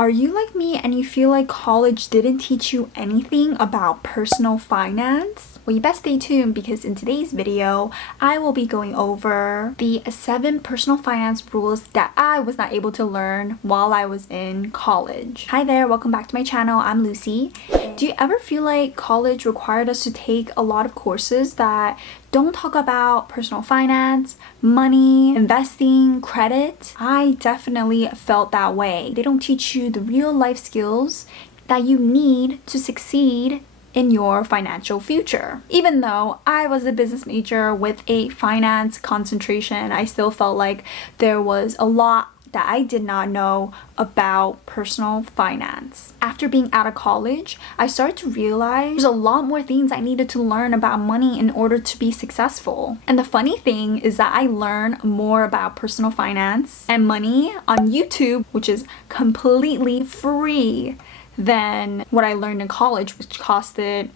Are you like me and you feel like college didn't teach you anything about personal finance? Well, you best stay tuned because in today's video, I will be going over the 7 personal finance rules that I was not able to learn while I was in college. Hi there, welcome back to my channel. I'm Lucy. Do you ever feel like college required us to take a lot of courses that don't talk about personal finance, money, investing, credit? I definitely felt that way. They don't teach you the real life skills that you need to succeed in your financial future. Even though I was a business major with a finance concentration, I still felt like there was a lot that I did not know about personal finance. After being out of college, I started to realize there's a lot more things I needed to learn about money in order to be successful. And the funny thing is that I learned more about personal finance and money on YouTube, which is completely free, than what I learned in college, which costed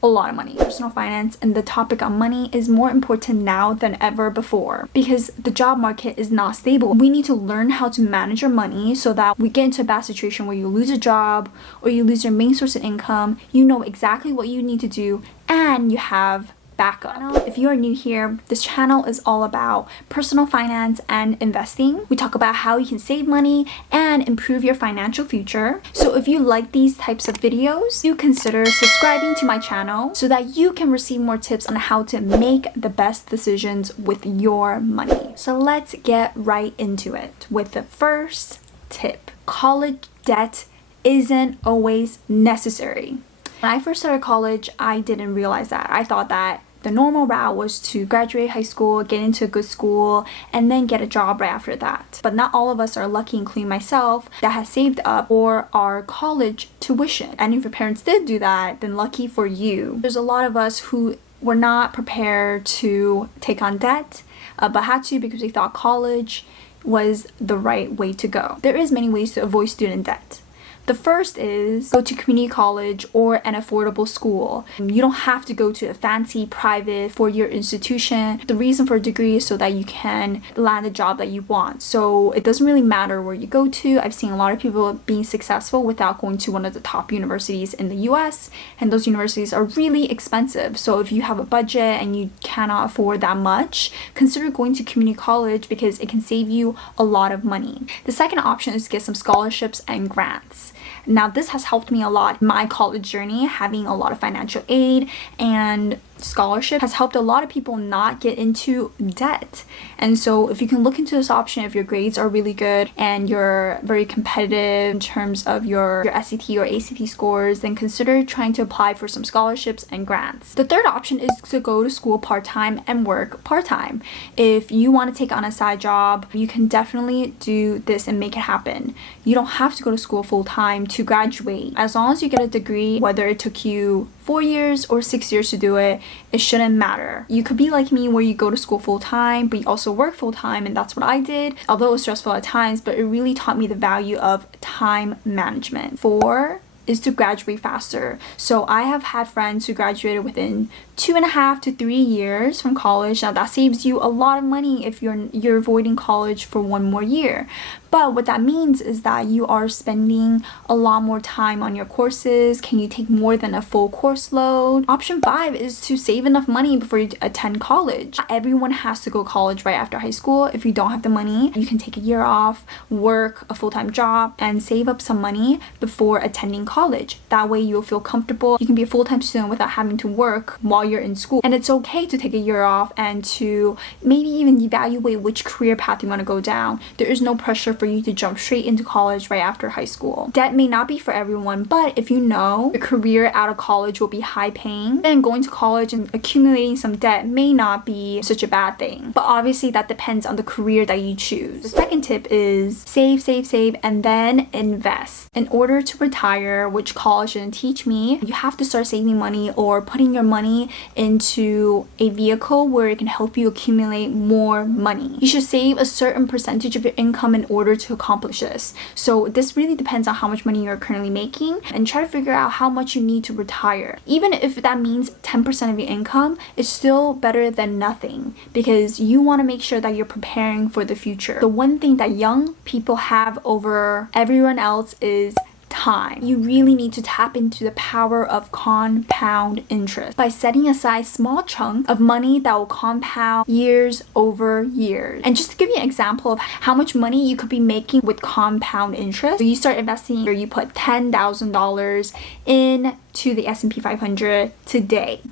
a lot of money. Personal finance and the topic on money is more important now than ever before because the job market is not stable. We need to learn how to manage our money so that we get into a bad situation where you lose a job or you lose your main source of income. You know exactly what you need to do and you have backup. If you are new here, this channel is all about personal finance and investing. We talk about how you can save money and improve your financial future. So if you like these types of videos, do consider subscribing to my channel so that you can receive more tips on how to make the best decisions with your money. So let's get right into it with the first tip. College debt isn't always necessary. When I first started college, I didn't realize that. I thought that the normal route was to graduate high school, get into a good school, and then get a job right after that. But not all of us are lucky, including myself, that has saved up for our college tuition. And if your parents did do that, then lucky for you. There's a lot of us who were not prepared to take on debt, but had to because we thought college was the right way to go. There is many ways to avoid student debt. The first is go to community college or an affordable school. You don't have to go to a fancy private four-year institution. The reason for a degree is so that you can land a job that you want. So it doesn't really matter where you go to. I've seen a lot of people being successful without going to one of the top universities in the US, and those universities are really expensive. So if you have a budget and you cannot afford that much, consider going to community college because it can save you a lot of money. The second option is to get some scholarships and grants. Now this has helped me a lot in my college journey. Having a lot of financial aid and scholarship has helped a lot of people not get into debt. And so if you can look into this option, if your grades are really good and you're very competitive in terms of your SAT or ACT scores, then consider trying to apply for some scholarships and grants. The third option is to go to school part-time and work part-time. If you want to take on a side job, you can definitely do this and make it happen. You don't have to go to school full-time to graduate. As long as you get a degree, whether it took you 4 years or 6 years to do it, it shouldn't matter. You could be like me where you go to school full-time but you also work full-time, and that's what I did, although it was stressful at times, but it really taught me the value of time management. 4 is to graduate faster. So I have had friends who graduated within 2.5 to 3 years from college. Now that saves you a lot of money if you're avoiding college for 1 more year. But what that means is that you are spending a lot more time on your courses. Can you take more than a full course load? Option 5 is to save enough money before you attend college. Not everyone has to go to college right after high school. If you don't have the money, you can take a year off, work a full-time job, and save up some money before attending college. That way you'll feel comfortable. You can be a full-time student without having to work while you're in school. And it's okay to take a year off and to maybe even evaluate which career path you want to go down. There is no pressure for you to jump straight into college right after high school. Debt may not be for everyone, but if you know your career out of college will be high paying, then going to college and accumulating some debt may not be such a bad thing. But obviously that depends on the career that you choose. The second tip is save, and then invest. In order to retire, which college didn't teach me, you have to start saving money or putting your money into a vehicle where it can help you accumulate more money. You should save a certain percentage of your income in order order to accomplish this. So this really depends on how much money you're currently making, and try to figure out how much you need to retire. Even if that means 10% of your income, it's still better than nothing, because you want to make sure that you're preparing for the future. The one thing that young people have over everyone else is time. You really need to tap into the power of compound interest by setting aside small chunks of money that will compound years over years. And just to give you an example of how much money you could be making with compound interest, so you start investing, or you put $10,000 into the S&P 500 today.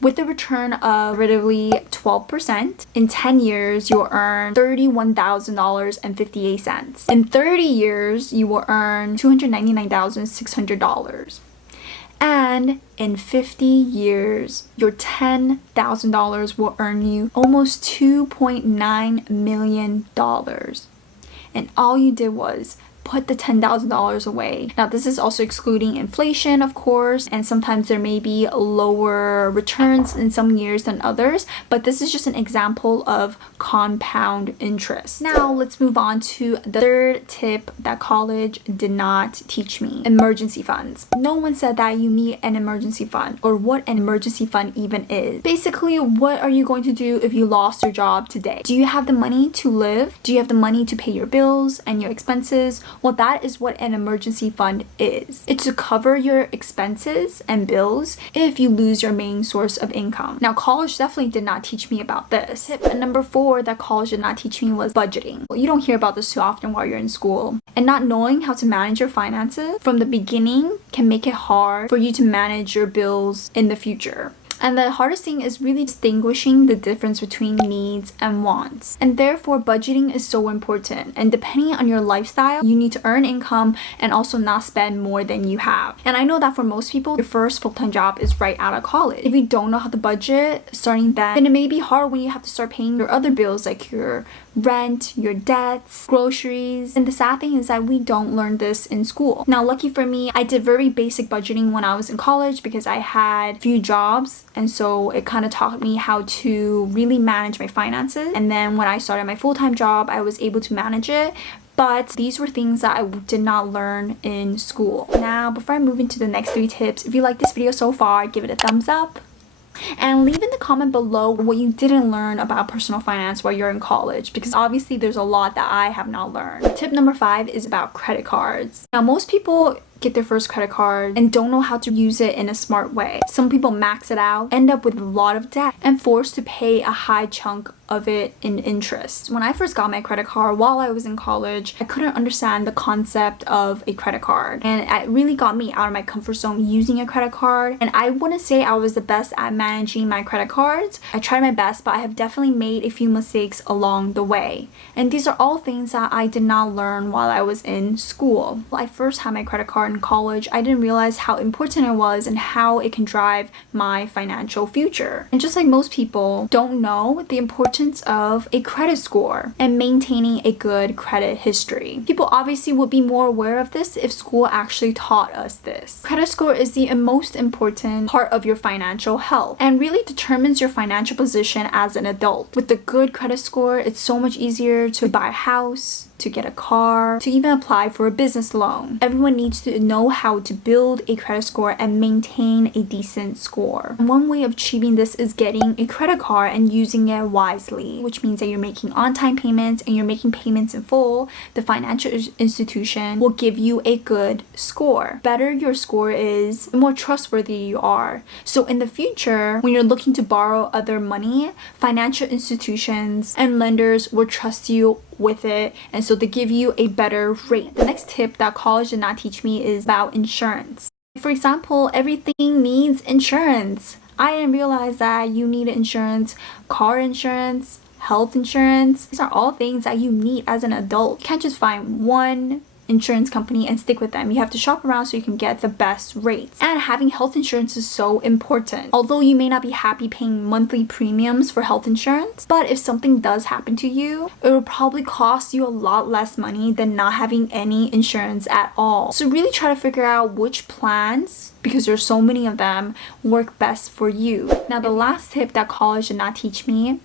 With a return of relatively 12%, in 10 years, you'll earn $31,000.58. In 30 years, you will earn $299,600. And in 50 years, your $10,000 will earn you almost $2.9 million. And all you did was put the $10,000 away. Now, this is also excluding inflation, of course, and sometimes there may be lower returns in some years than others, but this is just an example of compound interest. Now, let's move on to the third tip that college did not teach me: emergency funds. No one said that you need an emergency fund, or what an emergency fund even is. Basically, what are you going to do if you lost your job today? Do you have the money to live? Do you have the money to pay your bills and your expenses? Well, that is what an emergency fund is. It's to cover your expenses and bills if you lose your main source of income. Now, college definitely did not teach me about this. Tip number 4 that college did not teach me was budgeting. Well, you don't hear about this too often while you're in school. And not knowing how to manage your finances from the beginning can make it hard for you to manage your bills in the future. And the hardest thing is really distinguishing the difference between needs and wants. And therefore, budgeting is so important. And depending on your lifestyle, you need to earn income and also not spend more than you have. And I know that for most people, your first full-time job is right out of college. If you don't know how to budget starting then it may be hard when you have to start paying your other bills, like your rent, your debts, groceries. And the sad thing is that we don't learn this in school. Now, lucky for me, I did very basic budgeting when I was in college because I had few jobs, and so it kind of taught me how to really manage my finances. And then when I started my full-time job, I was able to manage it. But these were things that I did not learn in school. Now, before I move into the next 3 tips, if you like this video so far, give it a thumbs up. And leave in the comment below what you didn't learn about personal finance while you're in college, because obviously there's a lot that I have not learned. Tip number 5 is about credit cards. Now, most people get their first credit card and don't know how to use it in a smart way. Some people max it out, end up with a lot of debt, and forced to pay a high chunk of it in interest. When I first got my credit card while I was in college, I couldn't understand the concept of a credit card, and it really got me out of my comfort zone using a credit card. And I wouldn't say I was the best at managing my credit cards. I tried my best, but I have definitely made a few mistakes along the way. And these are all things that I did not learn while I was in school. When I first had my credit card in college, I didn't realize how important it was and how it can drive my financial future. And just like most people don't know the importance of a credit score and maintaining a good credit history. People obviously would be more aware of this if school actually taught us this. Credit score is the most important part of your financial health and really determines your financial position as an adult. With a good credit score, it's so much easier to buy a house, to get a car, to even apply for a business loan. Everyone needs to know how to build a credit score and maintain a decent score. And one way of achieving this is getting a credit card and using it wisely, which means that you're making on-time payments and you're making payments in full. The financial institution will give you a good score. Better your score is, the more trustworthy you are. So in the future, when you're looking to borrow other money, financial institutions and lenders will trust you with it, and so they give you a better rate. The next tip that college did not teach me is about insurance. For example, everything needs insurance. I didn't realize that you need insurance, car insurance, health insurance. These are all things that you need as an adult. You can't just find one insurance company and stick with them. You have to shop around so you can get the best rates. And having health insurance is so important. Although you may not be happy paying monthly premiums for health insurance, but if something does happen to you, it will probably cost you a lot less money than not having any insurance at all. So really try to figure out which plans, because there's so many of them, work best for you. Now, the last tip that college did not teach me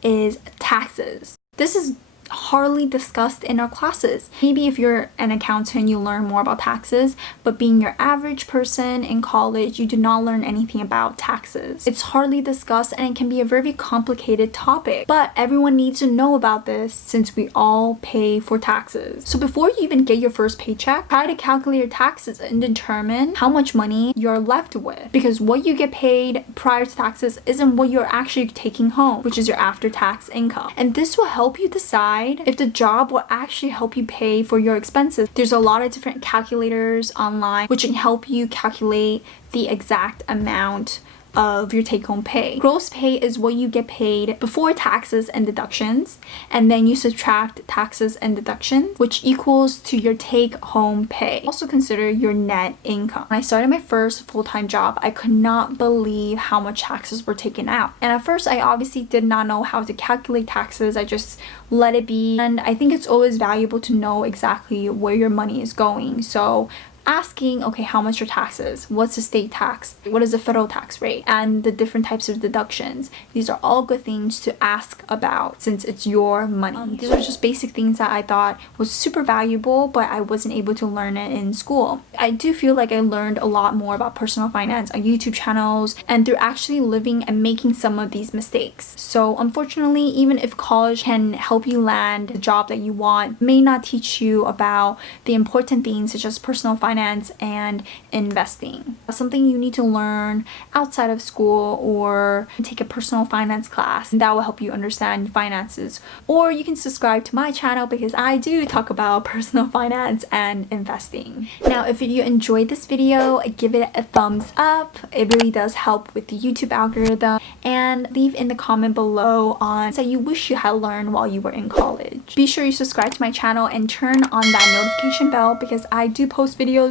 is taxes. This is hardly discussed in our classes. Maybe if you're an accountant, you learn more about taxes, but being your average person in college, you do not learn anything about taxes. It's hardly discussed and it can be a very complicated topic, but everyone needs to know about this since we all pay for taxes. So before you even get your first paycheck, try to calculate your taxes and determine how much money you're left with, because what you get paid prior to taxes isn't what you're actually taking home, which is your after-tax income. And this will help you decide if the job will actually help you pay for your expenses. There's a lot of different calculators online which can help you calculate the exact amount of your take-home pay. Gross pay is what you get paid before taxes and deductions, and then you subtract taxes and deductions, which equals to your take-home pay. Also consider your net income. When I started my first full-time job, I could not believe how much taxes were taken out. And at first, I obviously did not know how to calculate taxes. I just let it be. And I think it's always valuable to know exactly where your money is going. So asking, okay, how much your taxes? What's the state tax? What is the federal tax rate? And the different types of deductions. These are all good things to ask about since it's your money. These are just basic things that I thought was super valuable, but I wasn't able to learn it in school. I do feel like I learned a lot more about personal finance on YouTube channels and through actually living and making some of these mistakes. So unfortunately, even if college can help you land the job that you want, it may not teach you about the important things such as personal finance and investing. Something you need to learn outside of school, or take a personal finance class that will help you understand finances. Or you can subscribe to my channel because I do talk about personal finance and investing. Now, if you enjoyed this video, give it a thumbs up. It really does help with the YouTube algorithm. And leave in the comment below on that you wish you had learned while you were in college. Be sure you subscribe to my channel and turn on that notification bell because I do post videos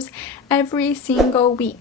every single week.